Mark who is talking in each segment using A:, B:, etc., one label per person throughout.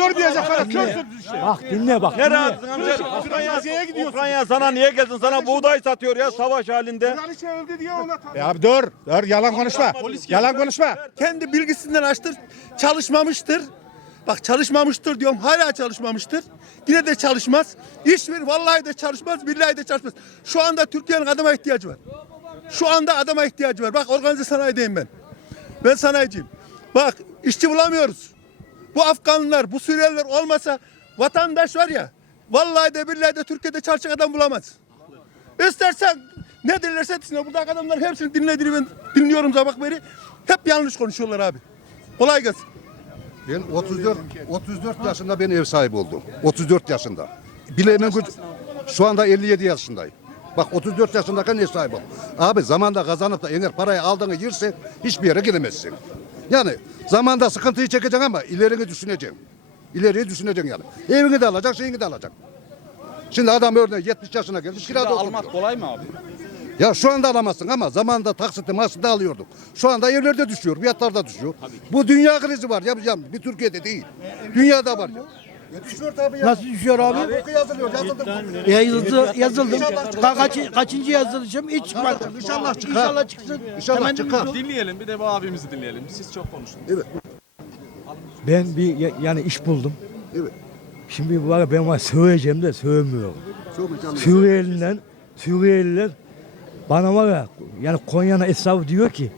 A: Kör diyecek bana körsün.
B: Bak dinle bak.
C: Ne
B: dinle.
C: rahatsın amca?
A: Fransa'ya gidiyorsun.
C: Ukrayna sana niye gelsin? Sana buğday satıyor ya savaş halinde.
A: Kraliçe öldü diye ona abi dur yalan konuşma. Yalan konuşma.
D: Kendi bilgisinden açtır. Çalışmamıştır. Bak çalışmamıştır diyorum. Hala çalışmamıştır. Yine de çalışmaz. Hiçbir vallahi de çalışmaz. Billahi de çalışmaz. Şu anda Türkiye'nin adama ihtiyacı var. Şu anda adama ihtiyacı var. Bak organize sanayideyim ben. Ben sanayiciyim. Bak işçi bulamıyoruz. Bu Afganlılar, bu Suriyeliler olmasa vatandaş var ya. Vallahi de billahi de Türkiye'de çalışacak adam bulamaz. İstersen ne derlerse desinler. Buradaki adamlar hepsini dinlediğini ben dinliyorum sabah beri. Hep yanlış konuşuyorlar abi. Kolay gelsin.
E: Ben 34 yaşında ben ev sahibi oldum. 34 yaşında. Bileğimin gücü. Şu anda 57 yaşındayım. Bak 34 yaşındayken ev sahibi oldum. Abi zamanda kazanıp da eğer parayı aldığını yersen hiçbir yere gidemezsin. Yani zamanda sıkıntıyı çekeceksin ama ilerini düşüneceksin. İleriyi düşüneceksin yani. Evini de alacak, şeyini de alacak. Şimdi adam örneğin 70 yaşına geldi. Kirada
F: Almak kolay mı abi?
E: Ya şu anda alamazsın ama zamanında taksiti masiti alıyorduk. Şu anda evlerde düşüyor, fiyatlarda düşüyor. Bu dünya krizi var ya bir Türkiye'de değil. Dünyada var ya. Düşüyor tabii ya.
G: Nasıl düşüyor abi?
E: Oku yazılıyor,
G: Yazıldım. Kaçıncı yazılışım? Hiç çıkmadı.
E: İnşallah çıkar.
G: İnşallah çıksın.
E: İnşallah
G: Hemen
E: çıkar.
F: Dinleyelim bir de bu abimizi dinleyelim. Siz çok konuştunuz.
E: Evet.
B: Ben bir yani iş buldum.
E: Evet.
B: Şimdi var ya ben var söyleyeceğim de söylemiyorum.
E: Çok
B: Suriyeliler bana var ya yani Konya'nın esnafı diyor ki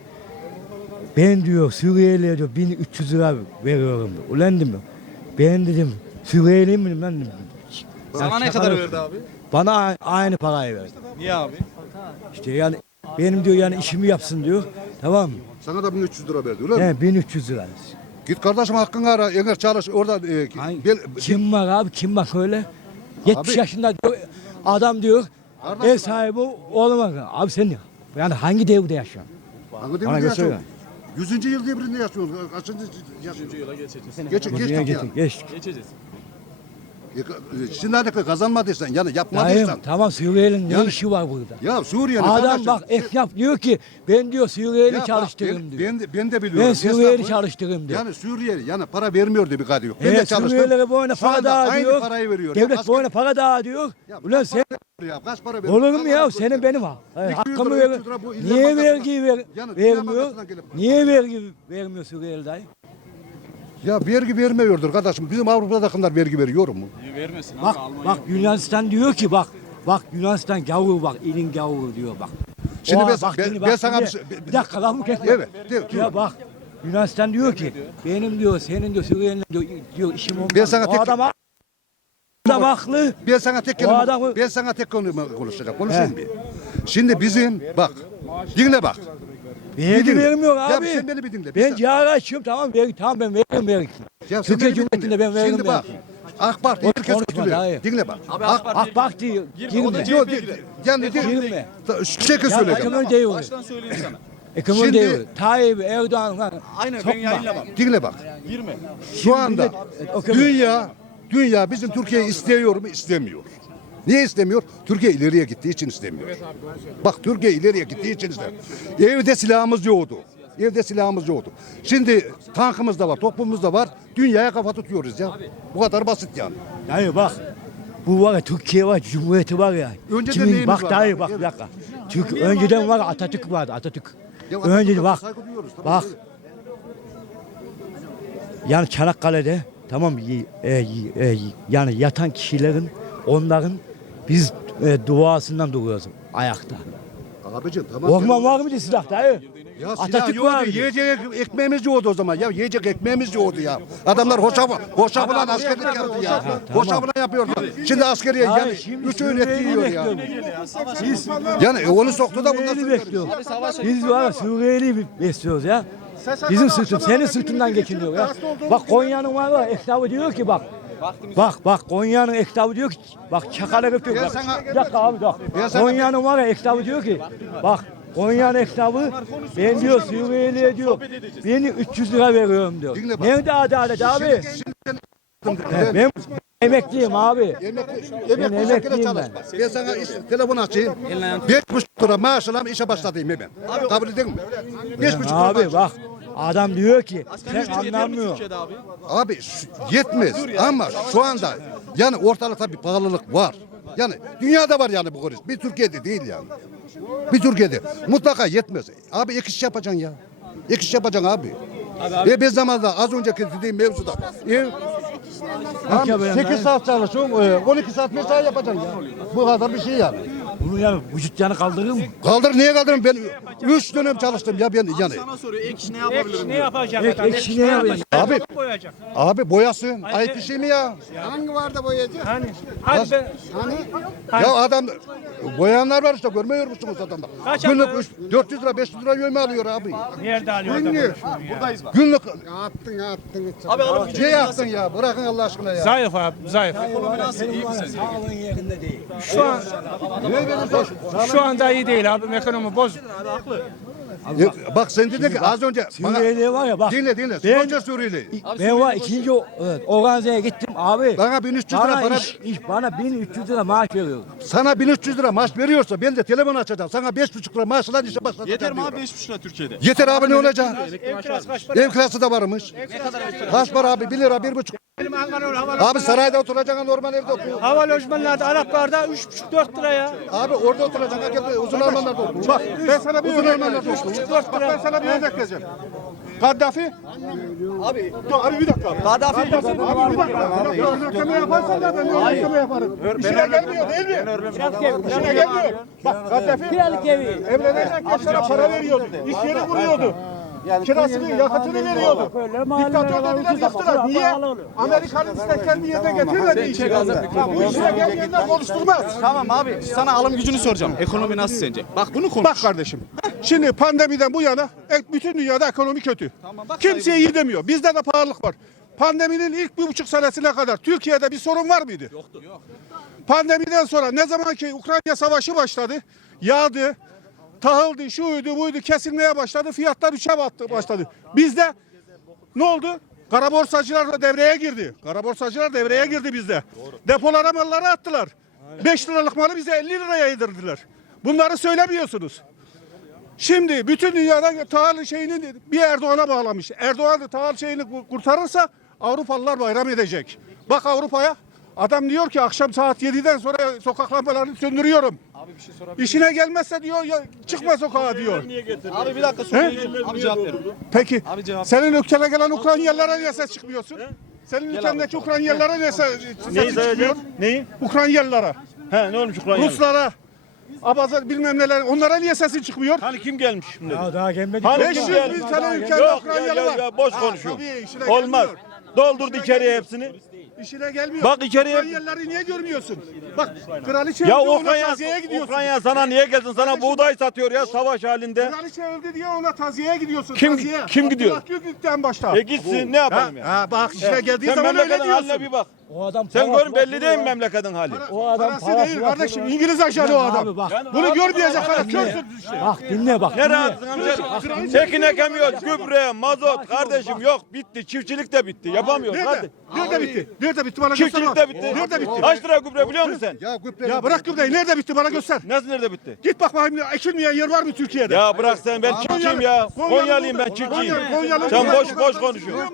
B: ben diyor Suriyeli'ye diyor 1300 lira veriyorum diyor. Ulan dedim ben dedim Suriyeli miyim lan dedim.
F: Sana ne kadar verdi abi?
B: Bana aynı parayı verdi.
F: Niye abi?
B: İşte yani benim diyor yani işimi yapsın diyor. Tamam mı?
E: Sana da 1300 lira verdi öyle mi?
B: He 1300 lira.
E: Git kardeşim hakkını ara. Eğer çalış orada.
B: Kim var abi kim var öyle? 70 yaşında diyor, adam diyor ev sahibi oğlum abi sen yani hangi devirde yaşıyorsun?
E: Hangi
B: Bana
E: devirde
B: gösteriyor.
E: yaşıyorsun? 100. yıl devrinde yaşıyorsun. Kaçıncı
F: 100. yıla geçeceğiz.
E: Geçtik yani.
B: Geçtik.
F: Geçeceğiz.
E: Şimdi hadi kazanmadıysan yani
B: Dayım
E: yapmadıysan.
B: tamam Suriyeli'nin ne
E: Yani-
B: işi var burada?
E: Ya Suriye'nin
B: Adam
E: kardeşim,
B: bak esnaf diyor ki ben diyor Suriyeli
E: ya bak,
B: çalıştırırım diyor.
E: ben de biliyorum.
B: Ben Suriyeli
E: Esnafı-
B: çalıştırırım diyor.
E: Yani Suriyeli yani para vermiyor diye bir kadı yok. Ben de çalıştım.
B: Suriyelilere boyuna
E: Şu
B: para
E: anda
B: daha
E: aynı
B: diyor.
E: parayı veriyor.
B: Devlet
E: Ya,
B: boyuna para daha diyor.
E: Ya,
B: Ulan
E: kaç
B: sen
E: para veriyor ya? Kaç para veriyor?
B: olur mu ya
E: Allah
B: senin
E: korusun.
B: benim ha.
E: 200
B: Hakkımı
E: lira,
B: ver.
E: 300 lira bu İller
B: Niye
E: Bankası'na-
B: vergi
E: Yani İller
B: vermiyor?
E: Bankası'na gelip-
B: Niye vergi vermiyor Suriyeli dayı?
E: Ya vergi vermiyordur kardeşim. Bizim Avrupa'dakiler vergi veriyor mu?
F: Vermesin
B: Bak
F: abi Almanya.
B: bak Yunanistan diyor ki bak Yunanistan gavuru bak ilin gavuru diyor bak.
E: Şimdi
B: Oha,
E: ben-
B: bak
E: ben-
B: şimdi,
E: ben
B: bak
E: sana
B: şimdi.
E: bir-
B: Bir dakika lafımı kesme.
E: Evet,
B: Ya bak Yunanistan diyor ki benim diyor senin diyor Suriyeli'nin diyor işim olmaz.
E: Ben sana
B: O
E: tek-
B: adam haklı.
E: Ben sana tek
B: O adamı-
E: kelime konuşacağım. Konuşayım bir. Şimdi bizim bak dinle bak.
B: Vergi
E: dinle.
B: vermiyor
E: Ya
B: abi.
E: sen beni bir dinle.
B: Ben cihara açıyorum tamam vergi tamam ben veririm vergi.
E: Ya sen
B: Türkiye
E: beni bir
B: Cumhuriyeti'nde
E: dinle.
B: ben veririm
E: Şimdi bak.
B: vergi.
E: AK Parti
B: Boş
E: herkes
B: konuşma
E: kötülüyor.
B: dayı.
E: Dinle bak.
B: AK Parti girme.
E: Yok, yani
B: Girme.
E: şu şekilde
B: Ya
E: söyleyeceğim.
B: ekonomi devri.
F: Baştan söyleyeyim sana.
B: Ekonomi
E: Şimdi-
B: devri. Tayyip Erdoğan lan.
F: Aynen
B: sokma.
F: ben yayınlamam.
E: Dinle bak.
F: Girme.
E: Şu anda
B: millet-
E: dünya bizim Türkiye'yi istiyor mu? İstemiyor. Niye istemiyor? Türkiye ileriye gittiği için istemiyor. Bak Türkiye ileriye gittiği için istemiyor. Evde silahımız yoktu. Evde silahımız yoktu. Şimdi tankımız da var, topumuz da var. Dünyaya kafa tutuyoruz ya. Bu kadar basit yani.
B: Dayı bak. Bu var ya Türkiye var, Cumhuriyeti var ya.
E: Önceden neyimiz
B: bak
E: var
B: dayı
E: abi?
B: bak bir
E: Evet.
B: dakika. Çünkü önceden var Atatürk vardı Atatürk.
E: Ya
B: Önce
E: Atatürk'e
B: bak.
E: saygı duyuyoruz, tabii
B: Bak.
E: ki.
B: Yani Çanakkale'de tamam yani yatan kişilerin onların biz duasından duruyoruz ayakta.
E: Abicim tamam.
B: Orman var mıydı silah dayı?
E: Ya silah
B: Atatürk
E: yoktu,
B: vardı.
E: yiyecek ekmeğimiz yoktu o zaman. Ya yiyecek ekmeğimiz yoktu ya. Adamlar hoşa bulan askerlik yaptı ya. Hoşa bulan yapıyorlar. Şimdi askeriye
B: Hayır,
E: yani
B: şimdi
E: 3 öğün et
B: Suriyeli
E: yiyor ya.
B: bekliyorum.
E: Yani onu soktu da bundan
B: Suriyeli
E: sonra.
B: bekliyoruz. Biz var ya Suriyeli besliyoruz ya. Bizim sırtım, senin sırtından geçiniyor ya. Bak Konya'nın var ya esnafı diyor ki bak. Bak Konya'nın esnafı diyor ki bak çakalar öpüyor.
E: Ben
B: Bak,
E: sana-
B: bir dakika abi bak.
E: Ben sana-
B: Konya'nın var ya esnafı diyor ki bak Konya'nın esnafı ben diyor Suriyeli'ye diyor beni 300 lira veriyorum diyor.
E: Dinle bak.
B: Nerede adalet abi? Ben emekliyim abi.
E: Emekli şekilde
B: emekliyim
E: çalış. Ben sana telefon açayım. 5,5 lira maaş alayım işe başlatayım hemen. Kabul edin mi? 5,5 lira
B: Abi
E: maaş.
B: bak Adam diyor ki
F: Asgari
B: sen
F: ücret yeter mi
B: anlamıyor.
F: Türkiye'de abi?
E: Abi yetmez ama şu anda yani ortalıkta bir pahalılık var. Yani dünyada var yani bu kriz. Bir Türkiye'de değil yani. Bir Türkiye'de. Mutlaka yetmez. Abi ek iş yapacaksın ya. Ek iş yapacaksın abi. Bir zamanda az önceki dediğim mevzuda. Abi, 8 saat çalışıyorsun, 12 saat mesai yapacaksın ya. Bu kadar bir şey yani.
B: Bunu ya vücut yanı kaldırır mı?
E: Kaldır niye kaldırın? Ben 3 dönem çalıştım ya ben yani.
F: Sana soruyor ek iş ne yapabilirim?
H: Ne yapacak?
B: Ekşi ne yapayım?
E: Abi
H: Boyayacak.
E: abi boyasın. Ayıp bir şey mi ya?
G: Hangi var da boyayacak?
H: Hani? Hadi be.
E: Ya adam boyayanlar var işte görmüyor musunuz adamlar?
H: Kaç
E: Günlük
H: alıyor?
E: 400 lira 500 lira yövme alıyor abi.
H: Nerede alıyor adam?
F: Buradayız bak.
E: Günlük
F: Abi alım gücü
E: ne yaptın ya? Bırakın Allah aşkına ya.
H: Zayıf abi, zayıf.
F: ekonomi nasıl? İyi mi sence?
B: Sağlığın yerinde değil.
H: Şu anda iyi değil abi, ekonomi bozuk.
E: Bak sen dedin ki az önce bana
B: Suriyeli var ya bak.
E: dinle dinle.
B: Ben-
E: Önce Suriyeli.
B: Ben var ikinci organizeye gittim abi.
E: Bana 1300 lira
B: Bana
E: para
B: bana 1300 lira maaş veriyor.
E: sana 1300 lira maaş veriyorsa ben de telefon açacağım. Sana 5,5 lira maaşla işe başlatacağım.
F: Yeter mi abi
E: diyorum.
F: 5,5 lira Türkiye'de?
E: Yeter abi ne olacak?
H: Ev kirası kaç para?
E: Ev kirası da varmış. Kaç para abi? 1 lira 1,5. Abi sarayda oturacaksın normal evde otur.
H: Hava lojmanlarda Araplarda 3,5-4 lira ya.
E: Abi orada oturacaksın. Gel uzun Almanlarda otur.
A: Bak ben sana bir
E: Uzun
A: örnek
E: Almanlarda
A: vereceğim.
E: otur.
A: Bak ben sana bir örnek vereceğim. Kaddafi. Abi. Dur abi bir dakika.
F: Kaddafi.
A: Abi bir dakika. Örnekleme yaparsan da ben de örnekleme yaparım. İşine gelmiyor değil mi? İşine gelmiyor. Bak Kaddafi evlenecek yaşlara para veriyordu. İş yeri kuruyordu. Kirasını, yakıtını veriyordu. Diktatör dediler yıktılar. Niye? Amerika'nın isteklerini yerine getirmedi işi. Bu işine gelmeyenler konuşturmaz.
F: Tamam abi sana alım gücünü soracağım. Ekonomi nasıl sence? Bak bunu konuş.
A: Bak kardeşim. Şimdi pandemiden bu yana bütün dünyada ekonomi kötü.
F: bak
A: Kimse iyi demiyor. Bizde de pahalılık var. Pandeminin ilk 1,5 senesine kadar Türkiye'de bir sorun var mıydı? Yoktu. Pandemiden sonra ne zaman ki Ukrayna savaşı başladı, yağdı, tahıldı, şuydu, buydu kesilmeye başladı, fiyatlar 3'e başladı. Bizde ne oldu? Kara borsacılar da devreye girdi. Kara borsacılar devreye girdi bizde. Depolara malları attılar. 5 liralık malı bize 50 liraya yedirdiler. Bunları söylemiyorsunuz. Şimdi bütün dünyada tahıl şeyini bir Erdoğan'a bağlamış. Erdoğan da tahıl şeyini kurtarırsa Avrupalılar bayram edecek. Bak Avrupa'ya adam diyor ki akşam saat 7'den sonra sokak lambalarını söndürüyorum.
F: Abi bir şey sorabilir
A: İşine gelmezse diyor ya, çıkma sokağa diyor.
F: Abi bir dakika sorayım. Abi cevap verin.
A: Peki
F: Abi cevap-
A: senin ülkene gelen Ukraynalılara niye ses çıkmıyorsun? Senin ülkendeki Ukraynalılara niye ses çıkmıyor?
C: Neyi?
A: Ukraynalılara,
C: He ne olmuş Ukrayna?
A: Ruslara, Abaza bilmem neler onlara niye sesin çıkmıyor?
C: Hani kim gelmiş şimdi?
B: Ya daha gelmedi.
C: Hani
A: 500
C: kim gelmiş?
A: bin tane ülkende
C: Yok
A: Ukraynalı var.
C: boş
A: Ha,
C: konuşuyor.
A: tabii, işine
C: Olmaz.
A: gelmiyor.
C: Doldurdu
A: İşine
C: içeriye
A: gelmiyor.
C: hepsini.
A: İşine gelmiyor.
C: Bak içeriye-
A: Ukraynalıları niye görmüyorsun? Bak kraliçe
C: Ya
A: öldü ona
C: Ukrayna,
A: taziyeye gidiyorsun.
C: Ukrayna sana niye gelsin? Sana buğday satıyor ya savaş halinde.
A: Kraliçe öldü diye ona taziyeye gidiyorsun.
C: Kim-
A: taziye.
C: kim gidiyor?
A: Abdullah Gül'den başla.
C: Gitsin ne yapalım ya?
A: Ha, bak işine geldiği
C: Sen
A: zaman öyle
C: memleketin
A: diyorsun.
C: haline bir bak.
B: O adam
C: Sen
B: parası
C: görün belli
B: var,
C: değil mi
B: var.
C: memleketin hali?
B: O adam
A: Parası
B: parası
A: değil
B: var,
A: kardeşim.
B: var.
A: İngiliz ajanı o
B: Abi
A: adam.
B: bak.
A: Bunu görmeyecek kadar körsün işte.
B: Bak dinle bak.
C: Ne
B: dinle.
C: rahatsın amca? Ekin ekemiyoruz. Gübre, mazot kardeşim yok. Bitti. Çiftçilik de bitti. Yapamıyoruz.
A: Nerede?
C: Hadi.
A: Nerede bitti? Nerede bitti? Bana göster.
C: Çiftçilik de bitti.
A: Nerede bitti?
C: Kaç lira gübre biliyor musun sen?
E: Ya gübre.
A: Ya bırak gübreyi. Nerede bitti? Bana göster.
C: Nasıl nerede bitti?
A: Git bak bakayım ekilmeyen yer var mı Türkiye'de?
C: Ya bırak sen ben çiftçiyim ya. Konyalıyım ben çiftçiyim. Sen boş konuşuyorsun.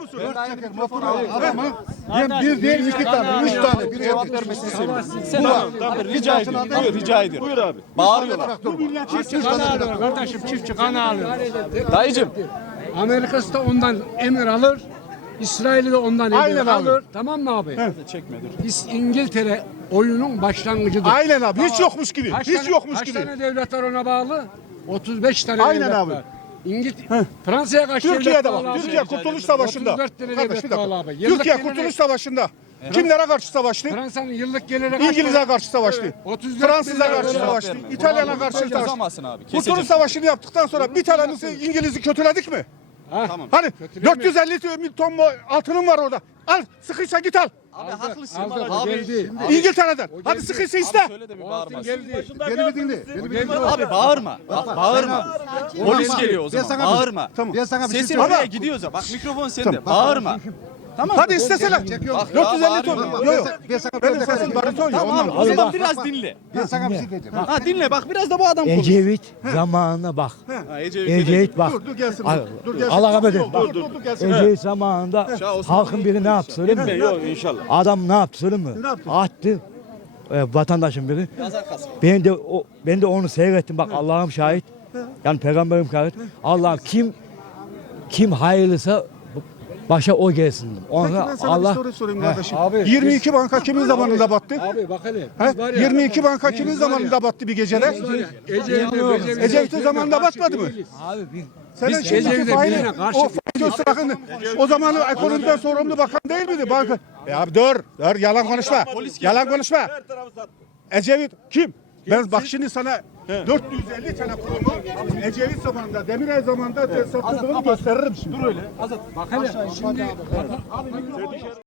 E: Ben bir değil 2 tane, 3 tane. Bir
F: Cevap vermesini seviyorum. Tamam, rica ediyorum. Buyur, rica ediyorum.
C: Buyur abi.
F: Bağırıyorlar.
I: Çiftçi kan alıyor kardeşim, çiftçi kan alıyor.
F: Dayıcım.
I: Amerika'sı da ondan emir alır, İsrail'i de ondan
A: Aynen
I: emir
A: abi.
I: alır. Tamam mı abi?
F: Çekme dur.
I: Biz İngiltere oyunun başlangıcıdır.
A: Aynen abi. Hiç yokmuş gibi. Hiç yokmuş
I: kaç
A: gibi.
I: tane devlet var ona bağlı? 35 tane
A: Aynen
I: devlet
A: abi.
I: var. Fransa'ya kaç devlet
A: Türkiye'de
I: bağlı
A: bak.
I: abi?
A: Türkiye Kurtuluş Savaşı'nda.
I: 34 tane
A: Kardeş,
I: devlet
A: bir dakika.
I: bağlı abi. Yıllık
A: Türkiye
I: geliri-
A: Kurtuluş Savaşı'nda kimlere karşı savaştı?
I: Fransa'nın yıllık geliri kaç
A: İngiliz'e
I: para?
A: karşı savaştı.
I: 34
A: Fransız'a
I: milyar
A: karşı
I: dolar.
A: savaştı. İtalyan'a karşı savaştı.
F: Yazamazsın abi.
A: Kurtuluş
F: Keseceğim.
A: Savaşı'nı yaptıktan sonra bir tanemizi İngiliz'i kötüledik mi?
F: Tamam.
A: Hani 450 ton altının var orada. Al sıkıysa git al.
F: Abi haklısın.
I: Aldı,
F: Abi,
I: geldi.
A: İngiltere'den. Hadi sıkıysa iste.
F: söyle de bir bağırma.
I: Geldi.
E: Beni mi dinle? Beni mi dinle?
F: Abi bağırma. Bak bağırma. Polis geliyor o
E: Ben
F: zaman.
E: sana bir-
F: Bağırma.
E: Ben sana bir şey
F: Sesin
E: söyleyeyim.
F: oraya gidiyorsa bak mikrofon sende. Bağırma. Tamam.
A: Hadi isteseler. 450 ton. Yok yok. Benim sesim bariton ya
F: Tamam
A: ondan.
F: abi. O zaman biraz dinle.
E: Ben sana bir şey diyeceğim.
F: Ha dinle bak biraz da bu adam konuş.
B: Ecevit zamanına bak.
F: Ha, Ecevit.
B: Ecevit bak.
A: Dur gelsin.
B: Ay,
A: Dur gelsin.
B: Allah rahmet eylesin.
A: Dur gelsin.
B: Ecevit zamanında halkın biri ne yaptı söyleyeyim mi?
C: Yok inşallah.
B: Adam ne yaptı söyleyeyim mi?
A: Ne yaptı?
B: Attı. Vatandaşın biri. Ben de onu seyrettim bak Allah'ım şahit. Yani peygamberim şahit. Allah'ım kim hayırlısa başa o gelsin.
A: Peki
B: Ona
A: ben sana
B: Allah
A: bir soru sorayım kardeşim. 22 banka kimin zamanında battı?
I: Abi bak hele.
A: He? 22 banka kimin zamanında battı bir gecede? Ecevit'in zamanında batmadı mı?
B: abi
A: Senin
I: Biz
A: şimdiki
I: Ecevit'e
A: faili,
I: birine karşı-
A: o faili Öztrak'ın o zaman ekonomiden sorumlu bakan değil miydi banka? Abi dur yalan konuşma. Yalan konuşma.
C: Her tarafı sattı.
A: Ecevit kim? Ben bak şimdi sana 450 tane kurumu Ecevit zamanında, Demirel zamanında sattığımı gösteririm şimdi.
I: Bak hele. Şimdi